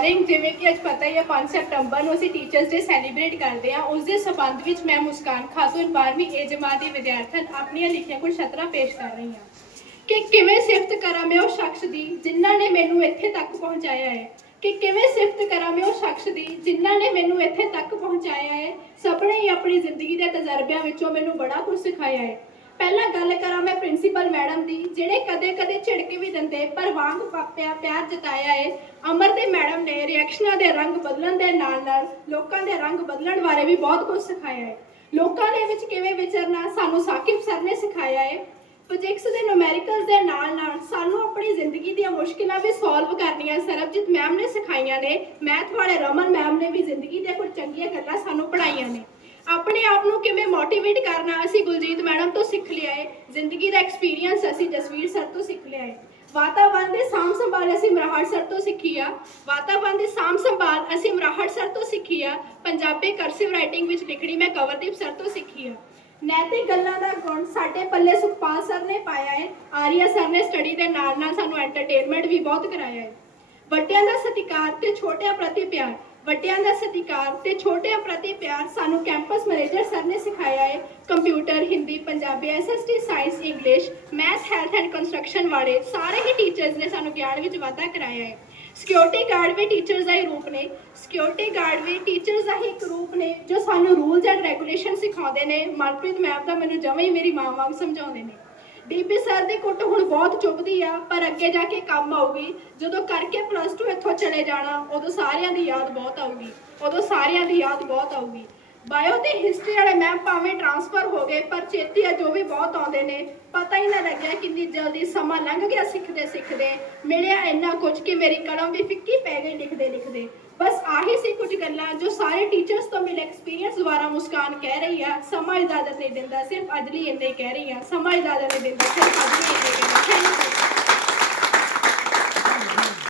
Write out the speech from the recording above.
Morning ਜਿਵੇਂ ਕਿ ਅੱਜ ਪਤਾ ਹੀ ਹੈ 5 ਸਤੰਬਰ ਨੂੰ ਅਸੀਂ ਟੀਚਰਸ ਡੇ ਸੈਲੀਬ੍ਰੇਟ ਕਰਦੇ ਹਾਂ। ਉਸ ਦੇ ਸਬੰਧ ਵਿੱਚ ਮੈਂ ਮੁਸਕਾਨ ਖਾਤੂਨ 12ਵੀਂ ਏ ਜਮਾਤ ਦੀ ਵਿਦਿਆਰਥਣ ਆਪਣੀਆਂ ਲਿਖੀਆਂ ਕੁਝ ਸ਼ਤਰਾਂ ਪੇਸ਼ ਕਰ ਰਹੀ ਹਾਂ। ਕਿ ਕਿਵੇਂ ਸਿਫਤ ਕਰਾਂ ਮੈਂ ਉਹ ਸ਼ਖਸ ਦੀ ਜਿਨ੍ਹਾਂ ਨੇ ਮੈਨੂੰ ਇੱਥੇ ਤੱਕ ਪਹੁੰਚਾਇਆ ਹੈ? ਕਿ ਕਿਵੇਂ ਸਿਫਤ ਕਰਾਂ ਮੈਂ ਉਹ ਸ਼ਖਸ ਦੀ ਜਿਨ੍ਹਾਂ ਨੇ ਮੈਨੂੰ ਇੱਥੇ ਤੱਕ ਪਹੁੰਚਾਇਆ ਹੈ? ਸਭ ਨੇ ਹੀ ਆਪਣੀ ਜ਼ਿੰਦਗੀ ਦੇ ਤਜਰਬਿਆਂ ਵਿੱਚੋਂ ਮੈਨੂੰ ਬੜਾ ਕੁਝ ਸਿਖਾਇਆ ਹੈ। ਪਹਿਲਾਂ ਗੱਲ ਕਰਾਂ ਮੈਂ ਪ੍ਰਿੰਸੀਪਲ ਮੈਡਮ ਦੀ, ਜਿਹੜੇ ਕਦੇ-ਕਦੇ ਝਿੜਕ ਵੀ ਦਿੰਦੇ, ਪਰ ਵਾਂਗ ਪਾਪਿਆ ਪਿਆਰ ਜਤਾਇਆ ਏ। ਅਮਰ ਦੇ ਮੈਡਮ ਨੇ ਰਿਐਕਸ਼ਨਾਂ ਦੇ ਰੰਗ ਬਦਲਣ ਦੇ ਨਾਲ-ਨਾਲ ਲੋਕਾਂ ਦੇ ਰੰਗ ਬਦਲਣ ਬਾਰੇ ਵੀ ਬਹੁਤ ਕੁਝ ਸਿਖਾਇਆ ਏ। ਲੋਕਾਂ ਦੇ ਵਿੱਚ ਕਿਵੇਂ ਵਿਚਰਨਾ, ਸਾਨੂੰ ਸਾਕਿਬ ਸਰ ਨੇ ਸਿਖਾਇਆ ਏ। ਫਿਜ਼ਿਕਸ ਦੇ ਨੂਮੈਰੀਕਲਸ ਦੇ ਨਾਲ-ਨਾਲ ਸਾਨੂੰ ਆਪਣੀ ਜ਼ਿੰਦਗੀ ਦੀਆਂ ਮੁਸ਼ਕਿਲਾਂ ਵੀ ਸੋਲਵ ਕਰਨੀਆਂ ਸਰਬਜੀਤ ਮੈਮ ਨੇ ਸਿਖਾਈਆਂ ਨੇ। ਮੈਥ ਵਾਲੇ ਰਮਨ ਮੈਮ ਨੇ ਵੀ ਜ਼ਿੰਦਗੀ ਦੀਆਂ ਕੁਝ ਚੰਗੀਆਂ ਗੱਲਾਂ ਸਾਨੂੰ ਪੜ੍ਹਾਈਆਂ ਨੇ। ਆਪਣੇ ਆਪ ਨੂੰ ਕਿਵੇਂ ਮੋਟੀਵੇਟ ਕਰਨਾ ਅਸੀਂ ਗੁਲਜੀਤ ਮੈਡਮ ਤੋਂ ਸਿੱਖ ਲਿਆ ਹੈ ਜ਼ਿੰਦਗੀ ਦਾ ਐਕਸਪੀਰੀਅੰਸ ਅਸੀਂ ਜਸਵੀਰ ਸਰ ਤੋਂ ਸਿੱਖ ਲਿਆ ਹੈ ਵਾਤਾਵਰਣ ਦੇ ਸਾਂਭ ਸੰਭਾਲ ਅਸੀਂ ਮਰਾਹੜ ਸਰ ਤੋਂ ਸਿੱਖੀ ਆ। ਵਾਤਾਵਰਣ ਦੇ ਸਾਂਭ ਸੰਭਾਲ ਅਸੀਂ ਮਰਾਹੜ ਸਰ ਤੋਂ ਸਿੱਖੀ ਆ। ਪੰਜਾਬੀ ਕਰਸਿਵ ਰਾਈਟਿੰਗ ਵਿੱਚ ਲਿਖਣੀ ਮੈਂ ਕਵਰਦੀਪ ਸਰ ਤੋਂ ਸਿੱਖੀ ਆ। ਨੈਤਿਕ ਗੱਲਾਂ ਦਾ ਗੁਣ ਸਾਡੇ ਪੱਲੇ ਸੁਖਪਾਲ ਸਰ ਨੇ ਪਾਇਆ ਹੈ ਆਰੀਆ ਸਰ ਨੇ ਸਟੱਡੀ ਦੇ ਨਾਲ ਨਾਲ ਸਾਨੂੰ ਐਂਟਰਟੇਨਮੈਂਟ ਵੀ ਬਹੁਤ ਕਰਾਇਆ ਹੈ ਵੱਡਿਆਂ ਦਾ ਸਤਿਕਾਰ ਤੇ ਛੋਟਿਆਂ ਪ੍ਰਤੀ ਪਿਆਰ। ਵੱਡਿਆਂ ਦਾ ਸਤਿਕਾਰ ਤੇ ਛੋਟਿਆਂ ਪ੍ਰਤੀ ਪਿਆਰ ਸਾਨੂੰ ਕੈਂਪਸ ਮੈਨੇਜਰ ਸਰ ਨੇ ਸਿਖਾਇਆ ਹੈ। Computer, Hindi, Punjabi SST science, English, math, health and construction ਵਾਲੇ ਸਾਰੇ ਹੀ ਟੀਚਰਸ ਨੇ ਸਾਨੂੰ ਗਿਆਨ ਵਿੱਚ ਵਾਧਾ ਕਰਾਇਆ ਹੈ। ਸਿਕਿਉਰਿਟੀ ਗਾਰਡ ਵੀ ਟੀਚਰਸ ਦਾ ਹੀ ਰੂਪ ਨੇ। ਸਿਕਿਉਰਿਟੀ ਗਾਰਡ ਵੀ ਟੀਚਰਸ ਦਾ ਹੀ ਇੱਕ ਰੂਪ ਨੇ, ਜੋ ਸਾਨੂੰ ਰੂਲਸ ਐਂਡ ਰੈਗੂਲੇਸ਼ਨ ਸਿਖਾਉਂਦੇ ਨੇ। ਮਨਪ੍ਰੀਤ ਮੈਮ ਦਾ ਮੈਨੂੰ ਜਮਾਂ ਹੀ ਮੇਰੀ ਮਾਂ ਵਾਂਗ ਸਮਝਾਉਂਦੇ ਨੇ। ਡੀਪੀ ਸਰ ਦੀ ਕੁੱਟ ਹੁਣ ਬਹੁਤ ਚੁੱਭਦੀ ਆ, ਪਰ ਅੱਗੇ ਜਾ ਕੇ ਕੰਮ ਆਊਗੀ। ਜਦੋਂ ਕਰਕੇ ਪਲੱਸ 2 ਇੱਥੋਂ ਚਲੇ ਜਾਣਾ, ਉਦੋਂ ਸਾਰਿਆਂ ਦੀ ਯਾਦ ਬਹੁਤ ਆਊਗੀ। ਉਦੋਂ ਸਾਰਿਆਂ ਦੀ ਯਾਦ ਬਹੁਤ ਆਊਗੀ। ਬਾਇਓ ਤੇ ਹਿਸਟਰੀ ਵਾਲੇ ਮੈਮ ਭਾਵੇਂ ਟਰਾਂਸਫਰ ਹੋ ਗਏ, ਪਰ ਚੇਤੇ ਆ ਜੋ ਵੀ ਬਹੁਤ ਆਉਂਦੇ ਨੇ, ਪਤਾ ਹੀ ਨਾ ਲੱਗਿਆ ਕਿੰਨੀ ਜਲਦੀ ਸਮਾਂ ਲੰਘ ਗਿਆ ਸਿੱਖਦੇ ਸਿੱਖਦੇ। ਮਿਲਿਆ ਇੰਨਾ ਕੁਝ ਕਿ ਮੇਰੀ ਕਲਮ ਵੀ ਫਿੱਕੀ ਪੈ ਗਈ ਲਿਖਦੇ ਲਿਖਦੇ। ਬਸ ਆਹੀ ਸੀ ਕੁਝ ਗੱਲਾਂ ਜੋ ਸਾਰੇ ਟੀਚਰਸ ਤੋਂ ਮਿਲੇ ਐਕਸਪੀਰੀਅੰਸ ਦੁਆਰਾ ਮੁਸਕਾਨ ਕਹਿ ਰਹੀ ਆ, ਸਮਾਂ ਇਜਾਜ਼ਤ ਨਹੀਂ ਦਿੰਦਾ, ਸਿਰਫ ਅੱਜ ਲਈ ਇੰਨੇ ਕਹਿ ਰਹੀ ਆ, ਸਮਾਂ ਇਜਾਜ਼ਤ ਨਹੀਂ ਦਿੰਦਾ, ਸਿਰਫ ਅੱਜ ਲਈ